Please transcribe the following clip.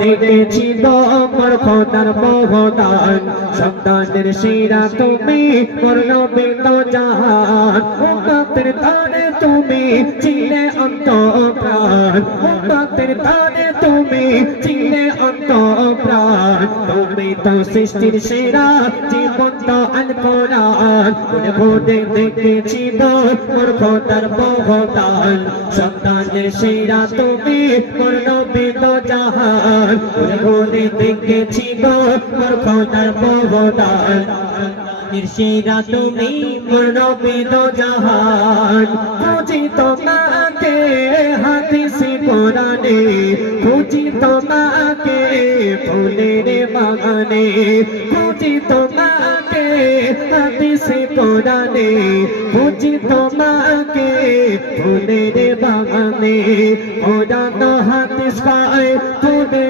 দেখেছি তোমার খোদার মহদান সন্তানের শিরা তুমি মোর নবী তো জাহান উম্মতের তানে তুমি ছিলে অন্তঃপ্রাণ উম্মতের তানে তুমি ছিলে অন্তঃপ্রাণ তুমি তো সৃষ্টির সেরা জীবন্ত আল কোরআন ঘুরে দেখেছি মোর খোদার মহদান সন্তানের শিরা তুমি মোর নবী তো জাহান ঘুরে দেখেছি মোর খোদার মহদান নির্শিরা তুমি মোর নবী তো জাহান খুঁজি তোমাকে হাদিসে কোরআনে খুঁজি তোমাকে ফুলের বাগানে খুঁজি তোমাকে হাদিসে কোরআনে খুঁজি তোমাকে ফুলের বাগানে কোরআন হাদিস পায় ফুলের